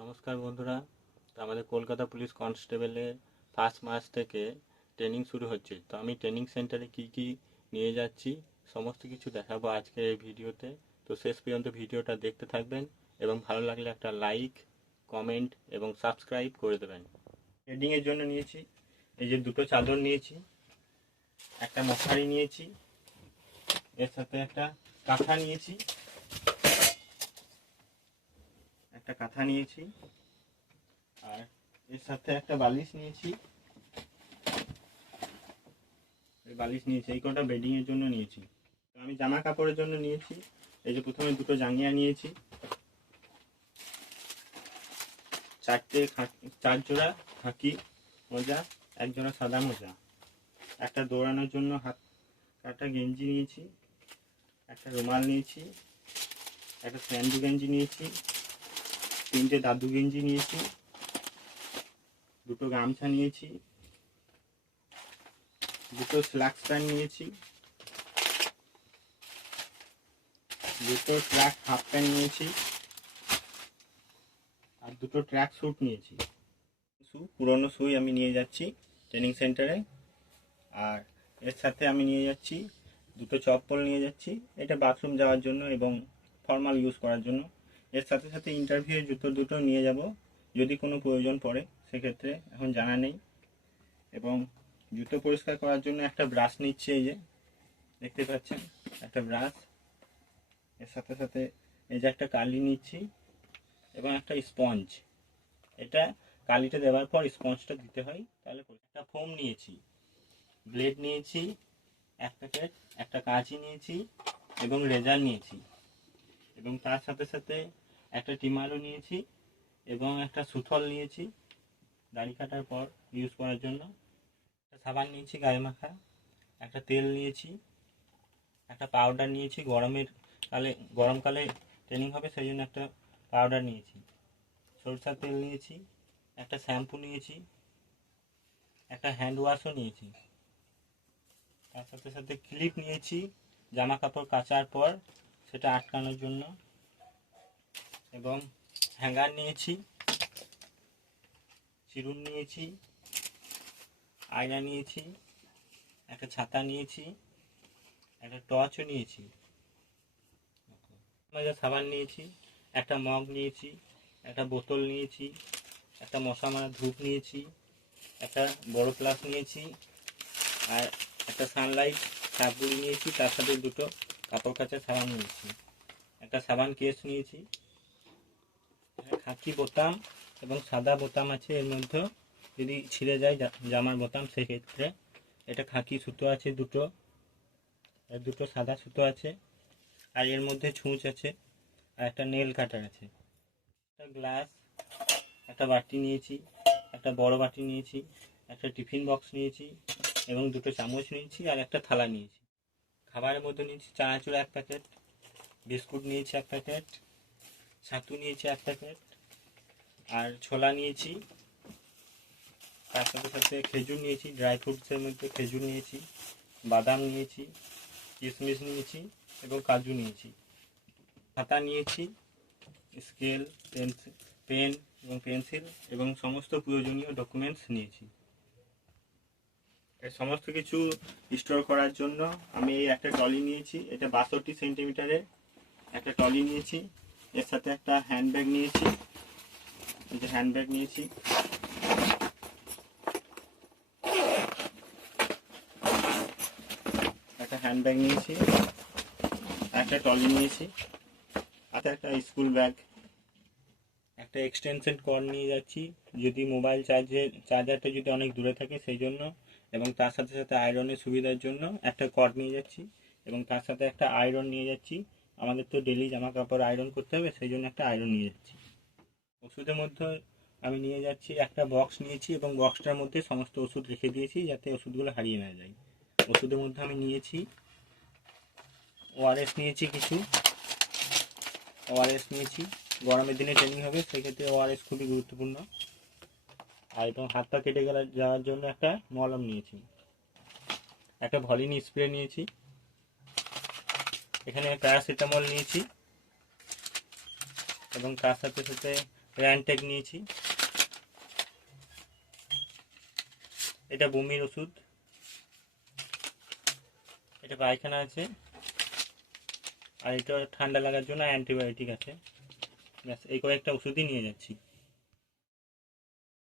নমস্কার বন্ধুরা। তো আমাদের কলকাতা পুলিশ কনস্টেবলের 1 মার্চ থেকে ট্রেনিং শুরু হচ্ছে। তো আমি ট্রেনিং সেন্টারে কি কি নিয়ে যাচ্ছি সমস্ত কিছু দেখাবো আজকের এই ভিডিওতে। তো শেষ পর্যন্ত ভিডিওটা দেখতে থাকবেন এবং ভালো লাগলে একটা লাইক, কমেন্ট এবং সাবস্ক্রাইব করে দেবেন। ট্রেনিংয়ের জন্য নিয়েছি এই যে দুটো চাদর নিয়েছি, একটা মশারি নিয়েছি, এর সাথে একটা কাঁথা নিয়েছি, আর এর সাথে একটা বালিশ নিয়েছি। এই কটা বেডিং এর জন্য নিয়েছি। তো আমি জামা কাপড়ের জন্য নিয়েছি এই যে প্রথমে দুটো জাঙ্গিয়া নিয়েছি, চার জোড়া খাকি মোজা, এক জোড়া সাদা মোজা, একটা দৌড়ানোর জন্য হাত কাটা গেঞ্জি নিয়েছি, একটা রুমাল নিয়েছি, একটা স্যান্ডু গেঞ্জি নিয়েছি, তিনটে দাদু গেঞ্জি নিয়েছি, দুটো গামছা নিয়েছি, দুটো স্ল্যাক্স প্যান্ট নিয়েছি, দুটো ট্র্যাক হাফ প্যান্ট নিয়েছি, আর দুটো ট্র্যাক স্যুট নিয়েছি। পুরনো শুই আমি নিয়ে যাচ্ছি ট্রেনিং সেন্টারে। আর এর সাথে আমি নিয়ে যাচ্ছি দুটো চপ্পল নিয়ে যাচ্ছি, এটা বাথরুম যাওয়ার জন্য এবং ফর্মাল ইউজ করার জন্য। এর সাথে সাথে ইন্টারভিউয়ের জুতো দুটো নিয়ে যাব যদি কোনো প্রয়োজন পড়ে, সেক্ষেত্রে এখন জানা নেই। এবং জুতো পরিষ্কার করার জন্য একটা ব্রাশ নিচ্ছে, এই যে দেখতে পাচ্ছেন একটা ব্রাশ। এর সাথে সাথে এই যে একটা কালি নিচ্ছি এবং একটা স্পঞ্জ। এটা কালিটা দেওয়ার পর স্পঞ্জটা দিতে হয়, তাহলে একটা ফোম নিয়েছি, ব্লেড নিয়েছি এক প্যাকেট, একটা কাঁচি নিয়েছি এবং রেজার নিয়েছি, এবং তার সাথে সাথে একটা ট্রিমারও নিয়েছি এবং একটা সুথল নিয়েছি দাড়ি কাটার পর ইউজ করার জন্য। একটা সাবান নিয়েছি গায়ে মাখা, একটা তেল নিয়েছি, একটা পাউডার নিয়েছি, গরমকালে ট্রেনিং হবে সেই জন্য একটা পাউডার নিয়েছি, সরষের তেল নিয়েছি, একটা শ্যাম্পু নিয়েছি, একটা হ্যান্ড ওয়াশও নিয়েছি। তার সাথে সাথে ক্লিপ নিয়েছি জামা কাপড় কাচার পর সেটা আটকানোর জন্য, এবং হ্যাঙ্গার নিয়েছি, চিরুন নিয়েছি, আয়না নিয়েছি, একটা ছাতা নিয়েছি, একটা টর্চও নিয়েছি, সাবান নিয়েছি, একটা মগ নিয়েছি, একটা বোতল নিয়েছি, একটা মশা মারা ধূপ নিয়েছি, একটা বড় প্লাস নিয়েছি, আর একটা সানলাইট সাবগুলি নিয়েছি, তার সাথে দুটো কাপড় কাচার সাবান নিয়েছি, একটা সাবান কেস নিয়েছি, খাকি বোতাম এবং সাদা বোতাম আছে এর মধ্যে, যদি ছিঁড়ে যায় জামার বোতাম সেক্ষেত্রে। এটা খাকি সুতো আছে দুটো, আর দুটো সাদা সুতো আছে, আর এর মধ্যে ছুঁচ আছে, আর একটা নেল কাটার আছে। একটা গ্লাস, একটা বাটি নিয়েছি, একটা বড় বাটি নিয়েছি, একটা টিফিন বক্স নিয়েছি এবং দুটো চামচ নিয়েছি, আর একটা থালা নিয়েছি। খাবারের মধ্যে নিয়েছি চানাচুর এক প্যাকেট, বিস্কুট নিয়েছি এক প্যাকেট, ছাতু নিয়েছি এক প্যাকেট, আর ছোলা নিয়েছি, তার সাথে সাথে খেজুর নিয়েছি, ড্রাই ফ্রুটসের মধ্যে খেজুর নিয়েছি, বাদাম নিয়েছি, কিশমিশ নিয়েছি এবং কাজু নিয়েছি। খাতা নিয়েছি, স্কেল, পেন এবং পেন্সিল এবং সমস্ত প্রয়োজনীয় ডকুমেন্টস নিয়েছি। এই সমস্ত কিছু স্টোর করার জন্য আমি এই একটা ট্রলি নিয়েছি, এটা 62 সেন্টিমিটারের একটা ট্রলি নিয়েছি। এর সাথে একটা হ্যান্ডব্যাগ নিয়েছি, এই যে হ্যান্ডব্যাগ নিয়েছি, একটা হ্যান্ডব্যাগ নিয়েছি, একটা ট্রলি নিয়েছি, আর একটা স্কুল ব্যাগ, একটা এক্সটেনশন কর্ড নিয়ে যাচ্ছি যদি মোবাইল চার্জারটা যদি অনেক দূরে থাকে সেই জন্য, এবং তার সাথে সাথে আয়রনের সুবিধার জন্য একটা কর্ড নিয়ে যাচ্ছি, এবং তার সাথে একটা আয়রন নিয়ে যাচ্ছি। আমাদের তো ডেলি জামা কাপড় আয়রন করতে হবে, সেই জন্য একটা আয়রন নিয়ে যাচ্ছি। ওষুধের মধ্যে আমি নিয়ে যাচ্ছি একটা বক্স নিয়েছি, এবং বক্সটার মধ্যে সমস্ত ওষুধ রেখে দিয়েছি যাতে ওষুধগুলো হারিয়ে না যায়। ওষুধের মধ্যে আমি নিয়েছি ওআরএস নিয়েছি, কিছু ওআরএস নিয়েছি, গরমের দিনে ট্রেনিং হবে সেক্ষেত্রে ওআরএস খুবই গুরুত্বপূর্ণ। আর এবং হাত পা কেটে যাওয়ার জন্য একটা মলম নিয়েছি, একটা ভলিনি স্প্রে নিয়েছি, এখানে প্যারাসিটামল নিয়েছি, এবং তার সাথে সাথে র্যানটেক নিয়েছি, এটা বমির ওষুধ, এটা পায়খানা আছে, আর এটা ঠান্ডা লাগার জন্য অ্যান্টিবায়োটিক আছে। ব্যাস এই কয়েকটা ওষুধই নিয়ে যাচ্ছি।